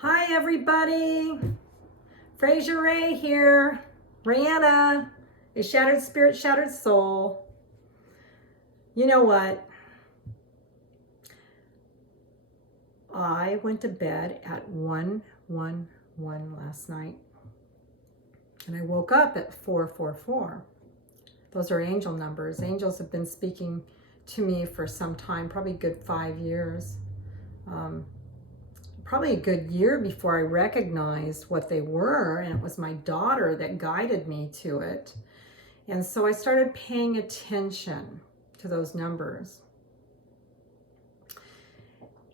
Hi everybody, Fraser Ray here. Rihanna, a shattered spirit, shattered soul. You know what? I went to bed at 1:11 last night and I woke up at 4:44. Those are angel numbers. Angels have been speaking to me for some time, probably a good 5 years. Probably a good year before I recognized what they were, and it was my daughter that guided me to it. And so I started paying attention to those numbers.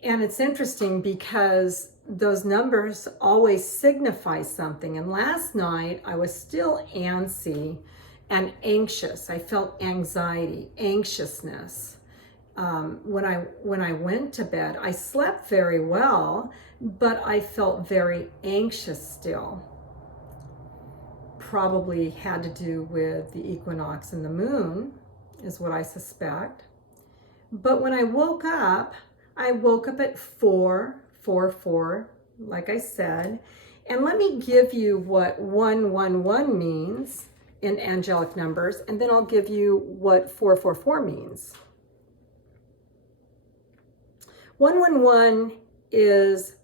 And it's interesting because those numbers always signify something. And last night I was still antsy and anxious. I felt anxiety, anxiousness. When I went to bed, I slept very well, but I felt very anxious still. Probably had to do with the equinox and the moon, is what I suspect. But when I woke up at 4:44, like I said. And let me give you what 111 means in angelic numbers, and then I'll give you what 444 means. 111 is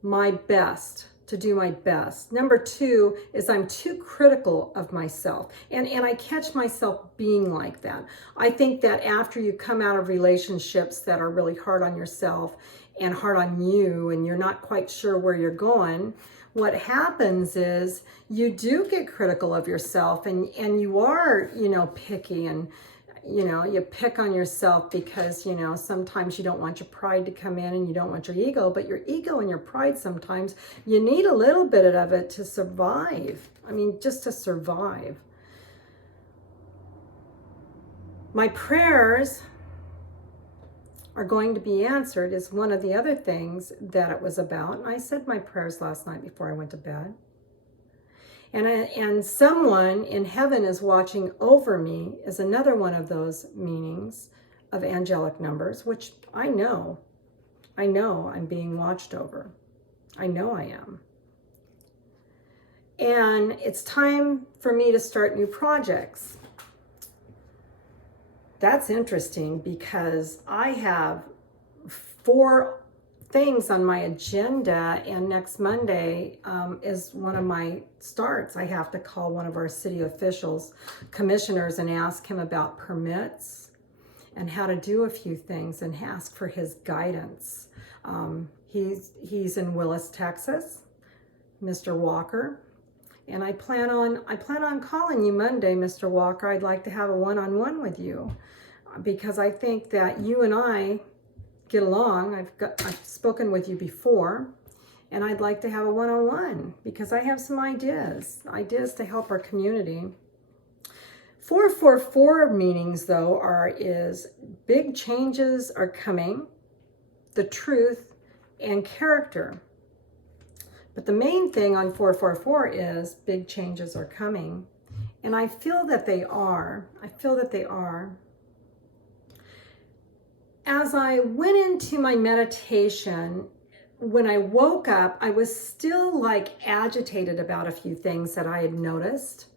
my best, to do my best. Number 2 is I'm too critical of myself. And I catch myself being like that. I think that after you come out of relationships that are really hard on yourself and hard on you, and you're not quite sure where you're going, what happens is you do get critical of yourself, and you are, picky, and you pick on yourself because, sometimes you don't want your pride to come in and you don't want your ego, but your ego and your pride, sometimes you need a little bit of it to survive. I mean, just to survive. My prayers are going to be answered is one of the other things that it was about. And I said my prayers last night before I went to bed. And someone in heaven is watching over me is another one of those meanings of angelic numbers, which I know I'm being watched over. I know I am. And it's time for me to start new projects. That's interesting because I have 4 things on my agenda, and next Monday is one of my starts. I have to call one of our city officials, commissioners, and ask him about permits and how to do a few things and ask for his guidance. He's in Willis, Texas, Mr. Walker. And I plan on calling you Monday, Mr. Walker. I'd like to have a one-on-one with you because I think that you and I get along. I've spoken with you before, and I'd like to have a one-on-one because I have some ideas to help our community. 444 meanings though is big changes are coming, the truth, and character. But the main thing on 444 is big changes are coming, and I feel that they are. As I went into my meditation, when I woke up, I was still like agitated about a few things that I had noticed.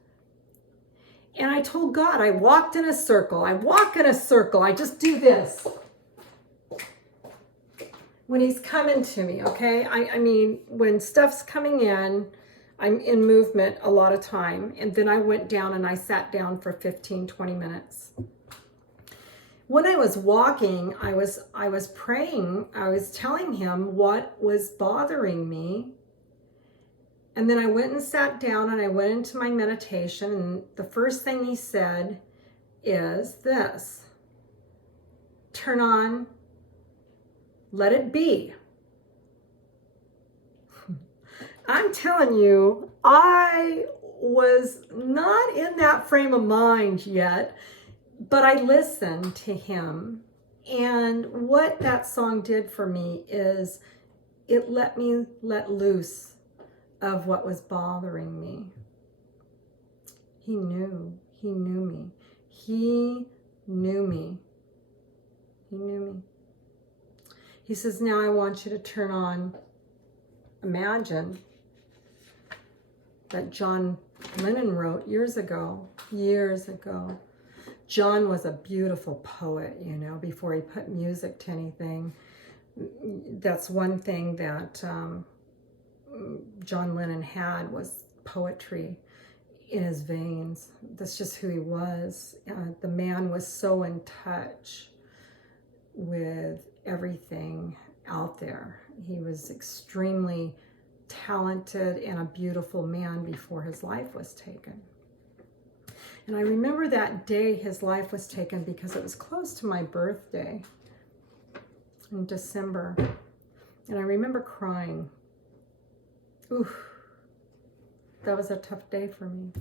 And I told God, I walked in a circle. I walk in a circle. I just do this when he's coming to me, okay? I mean, when stuff's coming in, I'm in movement a lot of time. And then I went down and I sat down for 15, 20 minutes. When I was walking, I was praying. I was telling him what was bothering me. And then I went and sat down and I went into my meditation. And the first thing he said is this: turn on, let it be. I'm telling you, I was not in that frame of mind yet. But I listened to him, and what that song did for me is it let me let loose of what was bothering me. He knew me. He knew me. He says, now I want you to turn on Imagine that John Lennon wrote years ago. John was a beautiful poet, you know, before he put music to anything. That's one thing that John Lennon had, was poetry in his veins. That's just who he was. The man was so in touch with everything out there. He was extremely talented and a beautiful man before his life was taken. And I remember that day his life was taken because it was close to my birthday in December. And I remember crying. Oof. That was a tough day for me.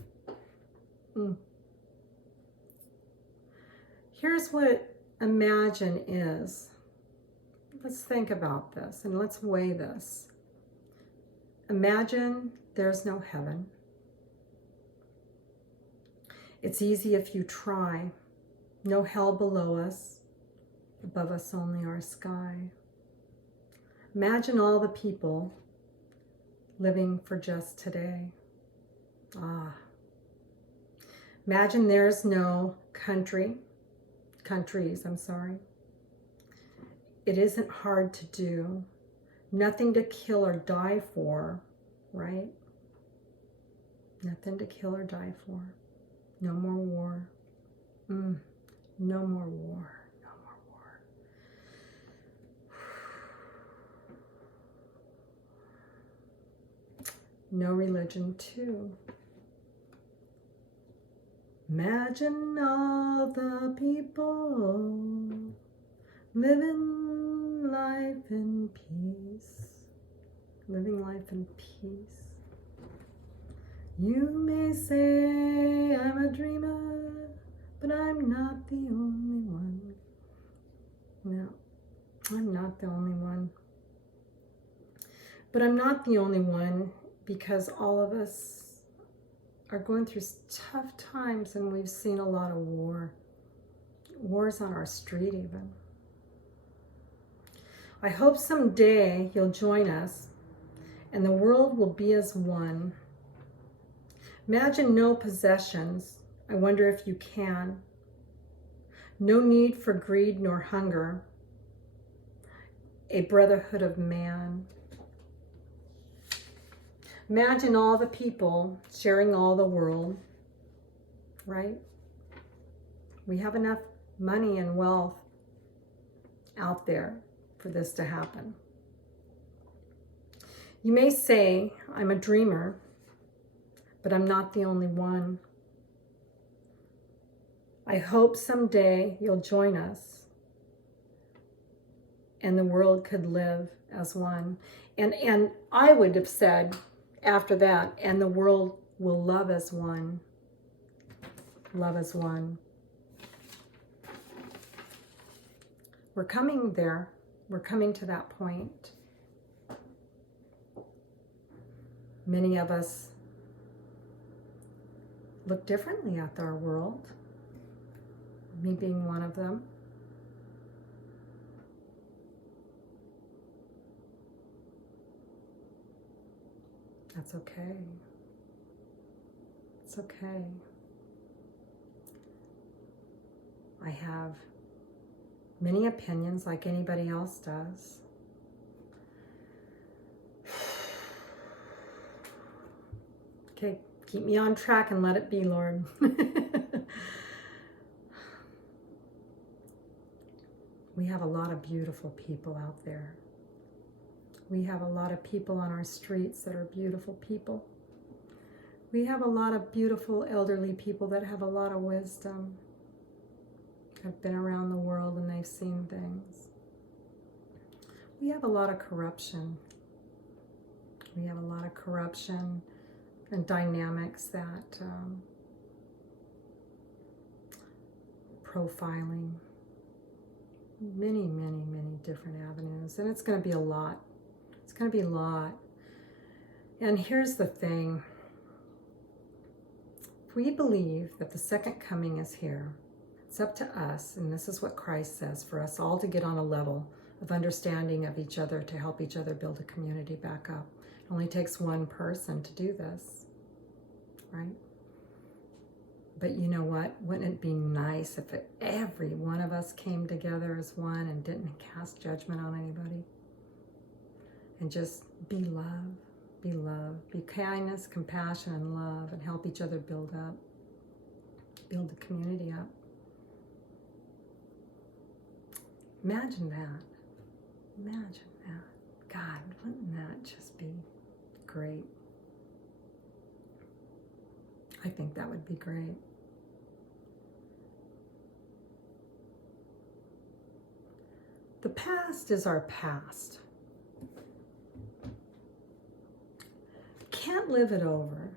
Here's what imagine is. Let's think about this and let's weigh this. Imagine there's no heaven. It's easy if you try. No hell below us. Above us only our sky. Imagine all the people living for just today. Imagine there's no countries. It isn't hard to do. Nothing to kill or die for, right? Nothing to kill or die for. No more war. No more war. No more war. No religion too. Imagine all the people living life in peace. Living life in peace. You may say I'm a dreamer, but I'm not the only one. No, I'm not the only one. But I'm not the only one because all of us are going through tough times, and we've seen a lot of war. Wars on our street even. I hope someday you'll join us and the world will be as one. Imagine no possessions. I wonder if you can. No need for greed nor hunger. A brotherhood of man. Imagine all the people sharing all the world, right? We have enough money and wealth out there for this to happen. You may say, I'm a dreamer, but I'm not the only one. I hope someday you'll join us and the world could live as one. And I would have said after that, and the world will love as one. Love as one. We're coming there. We're coming to that point. Many of us look differently at our world, me being one of them. That's okay. It's okay. I have many opinions like anybody else does. Okay, keep me on track and let it be, Lord. We have a lot of beautiful people out there. We have a lot of people on our streets that are beautiful people. We have a lot of beautiful elderly people that have a lot of wisdom. Have been around the world and they've seen things. We have a lot of corruption. We have a lot of corruption and dynamics that profiling, many different avenues, and it's going to be a lot. It's going to be a lot. And here's the thing. If we believe that the second coming is here, it's up to us, and this is what Christ says, for us all to get on a level of understanding of each other to help each other build a community back up. It only takes one person to do this, right? But you know what? Wouldn't it be nice if every one of us came together as one and didn't cast judgment on anybody? And just be love, be kindness, compassion, and love, and help each other build the community up. Imagine that. Imagine that. God, wouldn't that just be great? I think that would be great. The past is our past. Can't live it over.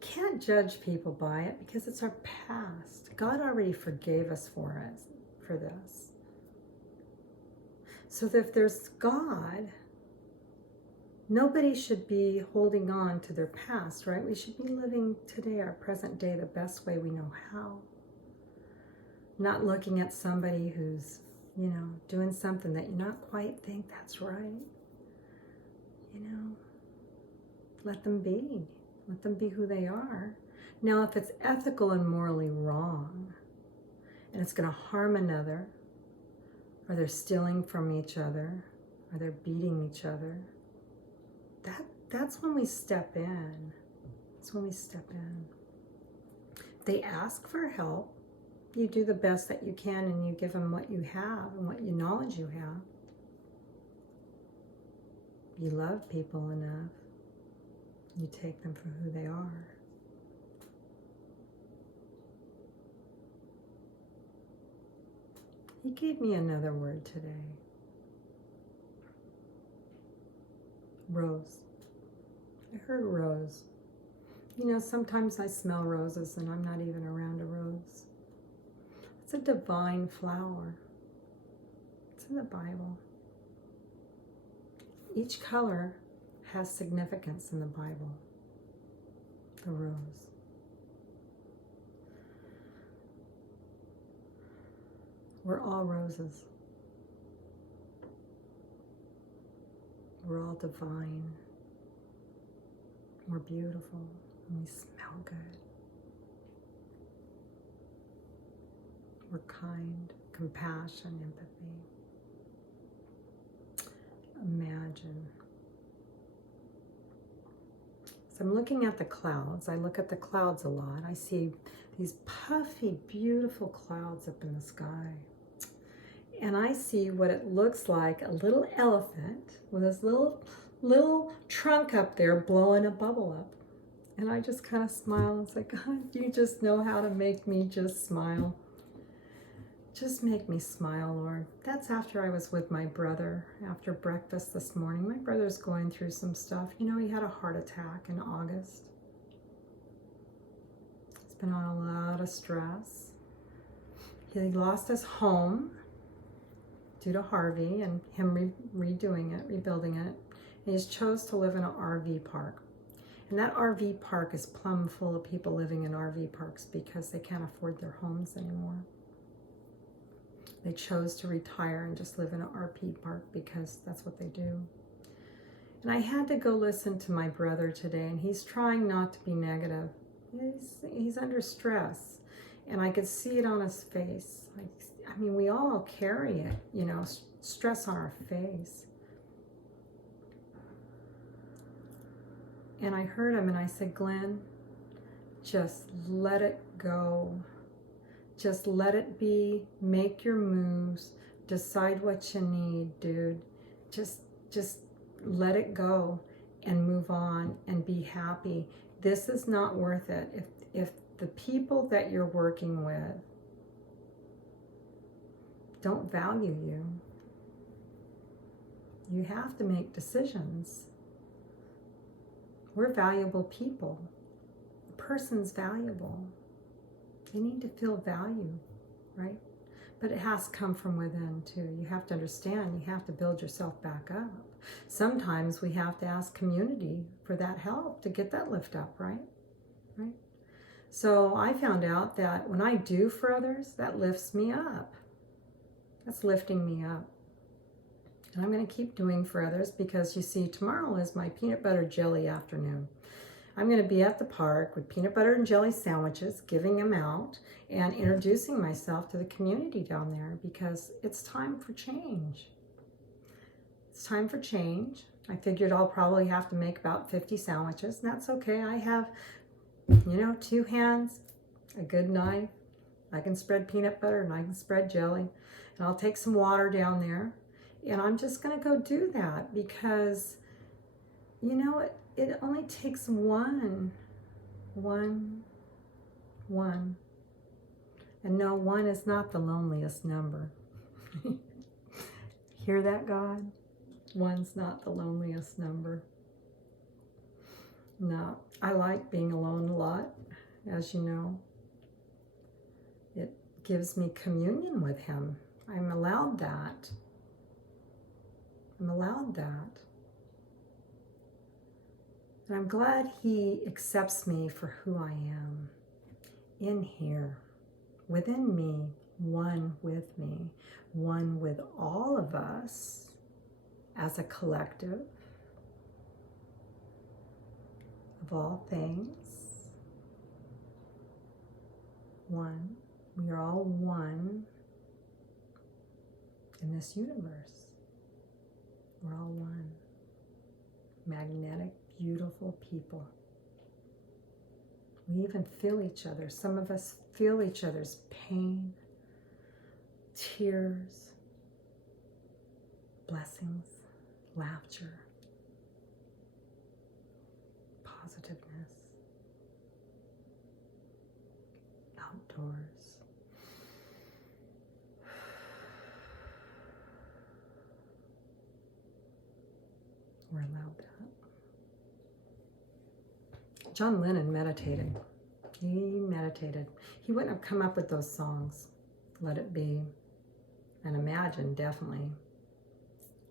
Can't judge people by it because it's our past. God already forgave us for this. So that if there's God, nobody should be holding on to their past, right? We should be living today, our present day, the best way we know how. Not looking at somebody who's, doing something that you not quite think that's right. Let them be. Let them be who they are. Now, if it's ethical and morally wrong, and it's going to harm another, or they're stealing from each other, or they're beating each other, that's when we step in. That's when we step in. If they ask for help, you do the best that you can, and you give them what you have and what knowledge you have. You love people enough. You take them for who they are. He gave me another word today. Rose. I heard rose. Sometimes I smell roses and I'm not even around a rose. It's a divine flower. It's in the Bible. Each color has significance in the Bible. The rose. We're all roses. We're all divine. We're beautiful. And we smell good. We're kind, compassion, empathy. Imagine. So I'm looking at the clouds. I look at the clouds a lot. I see these puffy, beautiful clouds up in the sky. And I see what it looks like, a little elephant with his little trunk up there blowing a bubble up. And I just kind of smile and say, God, you just know how to make me just smile. Just make me smile, Lord. That's after I was with my brother after breakfast this morning. My brother's going through some stuff. He had a heart attack in August. He's been on a lot of stress. He lost his home due to Harvey and him rebuilding it. And he's chose to live in an RV park. And that RV park is plumb full of people living in RV parks because they can't afford their homes anymore. They chose to retire and just live in an RV park because that's what they do. And I had to go listen to my brother today, and he's trying not to be negative. He's under stress, and I could see it on his face. I mean, we all carry it, stress on our face. And I heard him, and I said, Glenn, just let it go. Just let it be. Make your moves. Decide what you need, dude. Just let it go and move on and be happy. This is not worth it. If the people that you're working with don't value you, you have to make decisions. We're valuable people. A person's valuable. They need to feel value, right? But it has to come from within too. You have to understand, you have to build yourself back up. Sometimes we have to ask community for that help to get that lift up, right? Right? So I found out that when I do for others, that lifts me up. That's lifting me up. And I'm going to keep doing for others because you see, tomorrow is my peanut butter jelly afternoon. I'm going to be at the park with peanut butter and jelly sandwiches, giving them out and introducing myself to the community down there because it's time for change. It's time for change. I figured I'll probably have to make about 50 sandwiches, and that's okay. I have, 2 hands, a good knife. I can spread peanut butter and I can spread jelly. And I'll take some water down there. And I'm just going to go do that because, it only takes one. And no, 1 is not the loneliest number. Hear that, God? 1's not the loneliest number. No, I like being alone a lot, as you know. It gives me communion with Him. I'm allowed that. I'm allowed that. And I'm glad He accepts me for who I am. In here, within me, one with me, one with all of us as a collective of all things. One. We are all one in this universe. We're all one. Magnetic, beautiful people. We even feel each other. Some of us feel each other's pain, tears, blessings, laughter, positiveness, outdoors. We're allowed that. John Lennon meditated. He meditated. He wouldn't have come up with those songs. Let It Be and Imagine, definitely.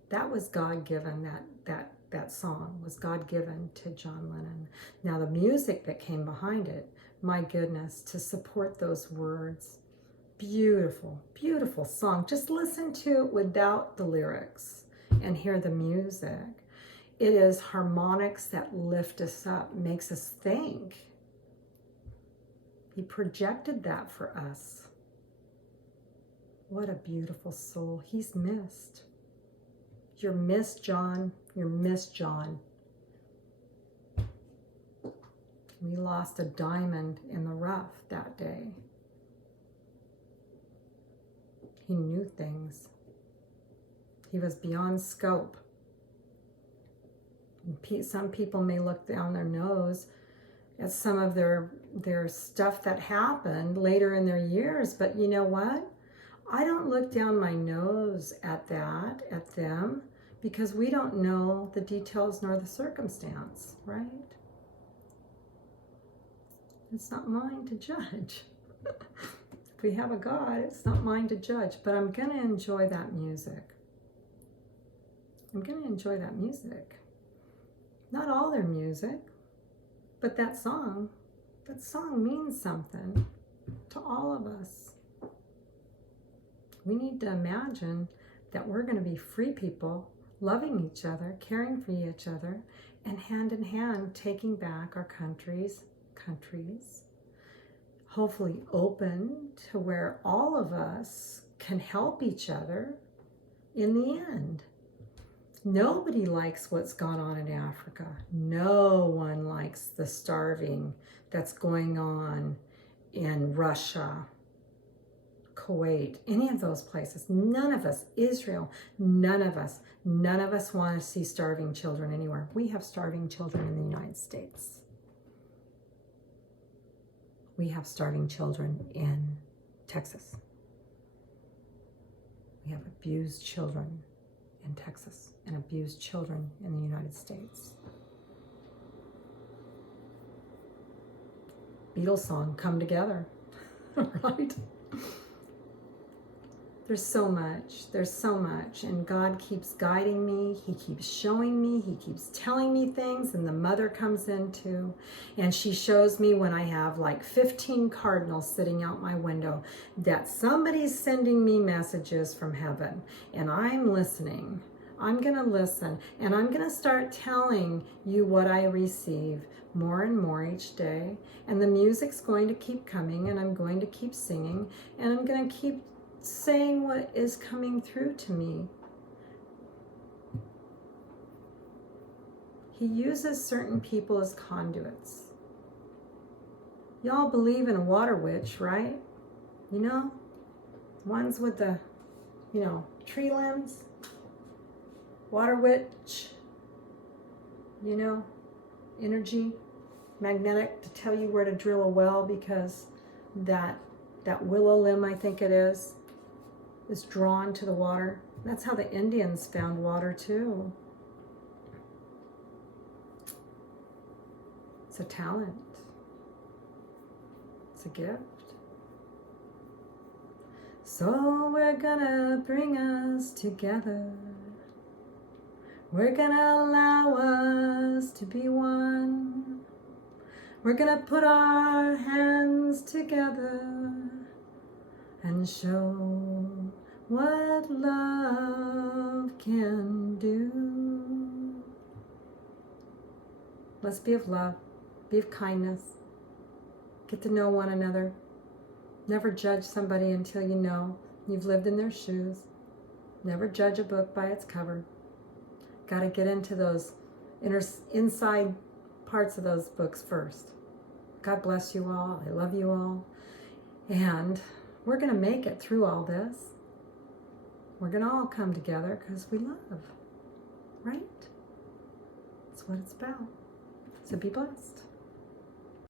That was God-given. That song was God-given to John Lennon. Now the music that came behind it, my goodness, to support those words. Beautiful, beautiful song. Just listen to it without the lyrics and hear the music. It is harmonics that lift us up, makes us think. He projected that for us. What a beautiful soul. He's missed. You're missed, John. You're missed, John. We lost a diamond in the rough that day. He knew things. He was beyond scope. Some people may look down their nose at some of their stuff that happened later in their years, but you know what? I don't look down my nose at them, because we don't know the details nor the circumstance, right? It's not mine to judge. If we have a God, it's not mine to judge, but I'm going to enjoy that music. I'm going to enjoy that music. Not all their music, but that song means something to all of us. We need to imagine that we're going to be free people, loving each other, caring for each other, and hand in hand taking back our countries, hopefully open to where all of us can help each other in the end. Nobody likes what's gone on in Africa. No one likes the starving that's going on in Russia, Kuwait, any of those places. None of us, Israel, none of us want to see starving children anywhere. We have starving children in the United States. We have starving children in Texas. We have abused children in Texas and abused children in the United States. Beatles song, Come Together, right? There's so much. There's so much. And God keeps guiding me. He keeps showing me. He keeps telling me things. And the mother comes in too. And she shows me when I have like 15 cardinals sitting out my window that somebody's sending me messages from heaven. And I'm listening. I'm going to listen. And I'm going to start telling you what I receive more and more each day. And the music's going to keep coming. And I'm going to keep singing. And I'm going to keep saying what is coming through to me. He uses certain people as conduits. Y'all believe in a water witch, right? You know, ones with the, tree limbs. Water witch, energy, magnetic, to tell you where to drill a well, because that willow limb, I think it is drawn to the water. That's how the Indians found water too. It's a talent. It's a gift. So we're gonna bring us together. We're gonna allow us to be one. We're gonna put our hands together and show what love can do. Let's be of love, be of kindness, get to know one another. Never judge somebody until you know you've lived in their shoes. Never judge a book by its cover. Got to get into those inside parts of those books first. God bless you all. I love you all. And we're going to make it through all this. We're going to all come together because we love. Right? That's what it's about. So be blessed.